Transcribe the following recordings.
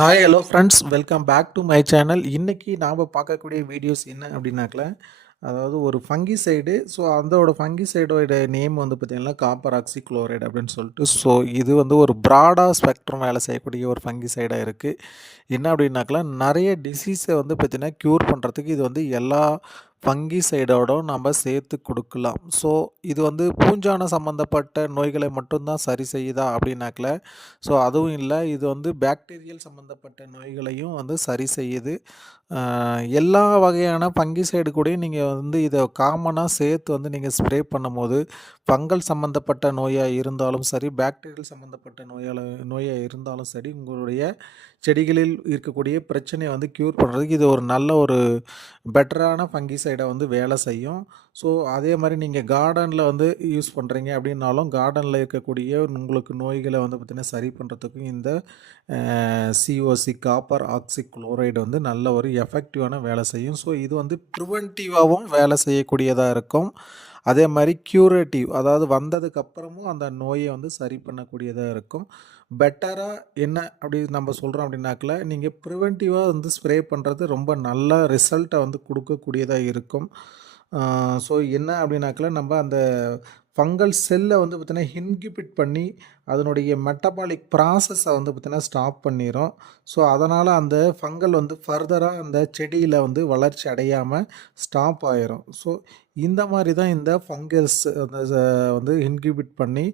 Hi hello friends, welcome back to my channel. இன்றைக்கி நாம் பார்க்கக்கூடிய வீடியோஸ் என்ன அப்படின்னாக்கல, அதாவது ஒரு ஃபங்கிசைடு. ஸோ அதோட ஃபங்கிசைடோட நேம் வந்து பார்த்திங்கன்னா காப்பர் ஆக்சி குளோரைடு அப்படின்னு சொல்லிட்டு. ஸோ இது வந்து ஒரு ப்ராடாக ஸ்பெக்ட்ரம் வேலை செய்யக்கூடிய ஒரு ஃபங்கிசைடாக இருக்குது. என்ன அப்படின்னாக்கல, நிறைய டிசீஸை வந்து பார்த்திங்கன்னா க்யூர் பண்ணுறதுக்கு இது வந்து எல்லா ஃபங்கிசைடோட நம்ம சேர்த்து கொடுக்கலாம். ஸோ இது வந்து பூஞ்சான சம்மந்தப்பட்ட நோய்களை மட்டும்தான் சரி செய்யுதா அப்படின்னாக்கல, ஸோ அதுவும் இல்லை. இது வந்து பாக்டீரியல் சம்மந்தப்பட்ட நோய்களையும் வந்து சரி செய்யுது. எல்லா வகையான ஃபங்கிசைடு கூடயும் நீங்கள் வந்து இதை காமனாக சேர்த்து வந்து நீங்கள் ஸ்ப்ரே பண்ணும்போது, ஃபங்கல் சம்மந்தப்பட்ட நோயாக இருந்தாலும் சரி, பாக்டீரியல் சம்மந்தப்பட்ட நோயாக இருந்தாலும் சரி, உங்களுடைய செடிகளில் இருக்கக்கூடிய பிரச்சனையை வந்து க்யூர் பண்ணுறதுக்கு இது ஒரு நல்ல ஒரு பெட்டரான ஃபங்கிசைடை வந்து வேலை செய்யும். ஸோ அதே மாதிரி நீங்கள் கார்டனில் வந்து யூஸ் பண்ணுறீங்க அப்படின்னாலும், கார்டனில் இருக்கக்கூடிய உங்களுக்கு நோய்களை வந்து பார்த்திங்கன்னா சரி பண்ணுறதுக்கும் இந்த சிஓசி காப்பர் ஆக்சி குளோரைடு வந்து நல்ல ஒரு எஃபெக்டிவான வேலை செய்யும். ஸோ இது வந்து ப்ரிவென்டிவாகவும் வேலை செய்யக்கூடியதாக இருக்கும். அதே மாதிரி க்யூரேட்டிவ், அதாவது வந்ததுக்கப்புறமும் அந்த நோயை வந்து சரி பண்ணக்கூடியதாக இருக்கும். பெட்டராக என்ன அப்படி நம்ம சொல்கிறோம் அப்படின்னாக்கல, நீங்கள் ப்ரிவென்டிவாக வந்து ஸ்ப்ரே பண்ணுறது ரொம்ப நல்ல ரிசல்ட்டை வந்து கொடுக்கக்கூடியதாக இருக்கும். ஸோ என்ன அப்படின்னாக்கல, நம்ம அந்த ஃபங்கல் செல்லை வந்து பார்த்திங்கன்னா இன்ஹிபிட் பண்ணி அதனுடைய மெட்டபாலிக் ப்ராசஸை வந்து பார்த்திங்கன்னா ஸ்டாப் பண்ணிடும். ஸோ அதனால் அந்த ஃபங்கல் வந்து ஃபர்தராக அந்த செடியில் வந்து வளர்ச்சி அடையாமல் ஸ்டாப் ஆயிரும். ஸோ இந்த மாதிரி தான் இந்த ஃபங்கஸ் வந்து இன்ஹிபிட் பண்ணி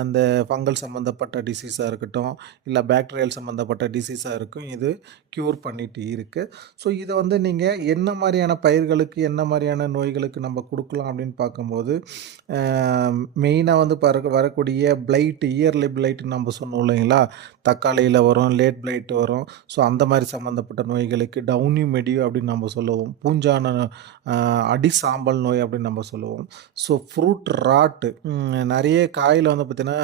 அந்த ஃபங்கல் சம்மந்தப்பட்ட டிசீஸாக இருக்கட்டும், இல்லை பாக்டீரியல் சம்மந்தப்பட்ட டிசீஸாக இருக்கும், இது க்யூர் பண்ணிட்டு இருக்குது. ஸோ இதை வந்து நீங்கள் என்ன மாதிரியான பயிர்களுக்கு, என்ன மாதிரியான நோய்களுக்கு நம்ம கொடுக்கலாம் அப்படின்னு பார்க்கும்போது, மெயினாக வந்து வரக்கூடிய பிளைட், இயர்லி பிளைட்டுன்னு நம்ம சொன்னோம் இல்லைங்களா, தக்காளியில் வரும், லேட் பிளைட் வரும். ஸோ அந்த மாதிரி சம்மந்தப்பட்ட நோய்களுக்கு டவுனி மெடியோ அப்படின்னு நம்ம சொல்லுவோம். பூஞ்சான அடி சாம்பல் நோய் அப்படின்னு நம்ம சொல்லுவோம். ஸோ ஃப்ரூட் ராட்டு, நிறைய காயில் வந்து பார்த்திங்கன்னா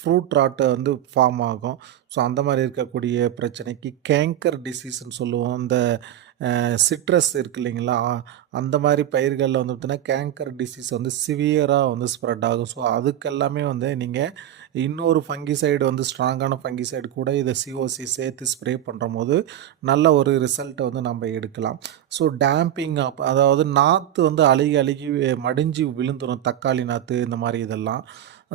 ஃப்ரூட் ராட்டு வந்து ஃபார்ம் ஆகும். ஸோ அந்த மாதிரி இருக்கக்கூடிய பிரச்சனைக்கு கேங்கர் டிசீஸ்ன்னு சொல்லுவோம். இந்த சிட்ரஸ் இருக்கு இல்லைங்களா, அந்த மாதிரி பயிர்களில் வந்து பார்த்திங்கன்னா கேங்கர் டிசீஸ் வந்து சிவியராக வந்து ஸ்ப்ரெட் ஆகும். ஸோ அதுக்கெல்லாமே வந்து நீங்கள் இன்னொரு ஃபங்கிசைடு வந்து ஸ்ட்ராங்கான ஃபங்கிசைடு கூட இதை சிஓசி சேர்த்து ஸ்ப்ரே பண்ணுற போது நல்ல ஒரு ரிசல்ட்டை வந்து நம்ம எடுக்கலாம். ஸோ டேம்பிங் அப், அதாவது நாற்று வந்து அழுகி அழுகி மடிஞ்சு விழுந்துடும், தக்காளி நாற்று இந்த மாதிரி இதெல்லாம்.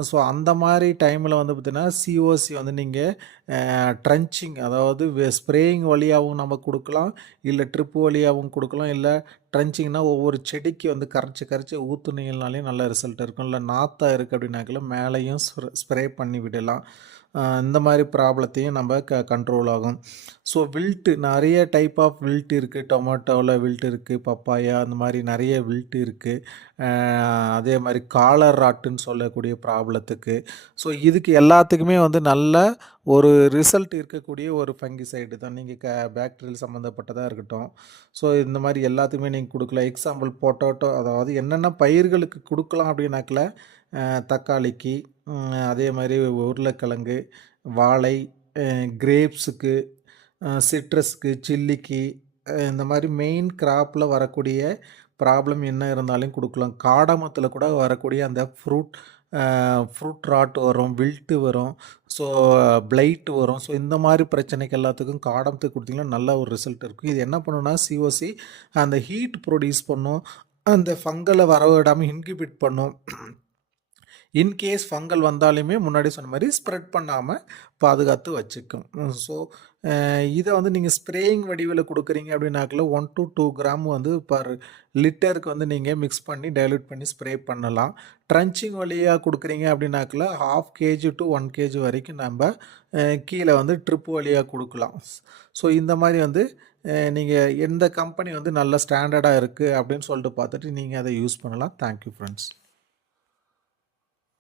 ஸோ அந்த மாதிரி டைமில் வந்து பார்த்திங்கன்னா சிஓசி வந்து நீங்கள் ட்ரன்ச்சிங், அதாவது ஸ்ப்ரேயிங் வழியாகவும் நம்ம கொடுக்கலாம், இல்லை ட்ரிப்பு வழியாகவும் கொடுக்கலாம், இல்லை ட்ரன்ச்சிங்னா ஒவ்வொரு செடிக்கு வந்து கரைச்சி கரைச்சி ஊற்றுனீங்கனாலே நல்ல ரிசல்ட் இருக்கும். இல்லை நாற்றா இருக்குது அப்படின்னாக்கல மேலேயும் ஸ்ப்ரே பண்ணி விடலாம். இந்த மாதிரி ப்ராப்ளத்தையும் நம்ம கண்ட்ரோல் ஆகும். ஸோ வில்ட்டு, நிறைய டைப் ஆஃப் வில்ட் இருக்குது. டொமேட்டோவில் வில்ட் இருக்குது, பப்பாயா அந்த மாதிரி நிறைய வில்ட் இருக்குது. அதே மாதிரி காலர் ராட்டுன்னு சொல்லக்கூடிய ப்ராப்ளத்துக்கு. ஸோ இதுக்கு எல்லாத்துக்குமே வந்து நல்ல ஒரு ரிசல்ட் இருக்கக்கூடிய ஒரு ஃபங்கிசைடு தான். நீங்கள் பாக்டீரியல் சம்மந்தப்பட்டதாக இருக்கட்டும், ஸோ இந்த மாதிரி எல்லாத்துக்குமே நீங்கள் கொடுக்கலாம். எக்ஸாம்பிள் பொட்டேட்டோ, அதாவது என்னென்ன பயிர்களுக்கு கொடுக்கலாம் அப்படின்னாக்கல, தக்காளிக்கு, அதே மாதிரி உருளைக்கிழங்கு, வாழை, கிரேப்ஸுக்கு, சிட்ரஸ்க்கு, சில்லிக்கு, இந்த மாதிரி மெயின் கிராப்பில் வரக்கூடிய ப்ராப்ளம் என்ன இருந்தாலும் கொடுக்கலாம். காடமத்தில் கூட வரக்கூடிய அந்த ஃப்ரூட் ராட் வரும், வில்ட்டு வரும், ஸோ பிளைட் வரும். ஸோ இந்த மாதிரி பிரச்சனைக்கு எல்லாத்துக்கும் காடமத்துக்கு கொடுத்தீங்கன்னா நல்ல ஒரு ரிசல்ட் இருக்கும். இது என்ன பண்ணுன்னா சிஓசி அந்த ஹீட் ப்ரொடியூஸ் பண்ணும், அந்த ஃபங்கலை வரவிடாமல் இன்ஹிபிட் பண்ணும். இன்கேஸ் ஃபங்கல் வந்தாலுமே முன்னாடி சொன்ன மாதிரி ஸ்ப்ரெட் பண்ணாமல் பாதுகாத்து வச்சுக்கும். ஸோ இதை வந்து நீங்கள் ஸ்ப்ரேயிங் வடிவில் கொடுக்குறீங்க அப்படின்னாக்கில் 1 to 2 கிராம் வந்து பர் லிட்டருக்கு வந்து நீங்கள் மிக்ஸ் பண்ணி டைல்யூட் பண்ணி ஸ்ப்ரே பண்ணலாம். ட்ரன்ச்சிங் வழியாக கொடுக்குறீங்க அப்படின்னாக்கில் 1/2 kg to 1 kg வரைக்கும் நம்ம கீழே வந்து ட்ரிப்பு வழியாக கொடுக்கலாம். ஸோ இந்த மாதிரி வந்து நீங்கள் எந்த கம்பெனி வந்து நல்ல ஸ்டாண்டர்டாக இருக்குது அப்படின்னு சொல்லிட்டு பார்த்துட்டு நீங்கள் அதை யூஸ் பண்ணலாம். Thank you friends.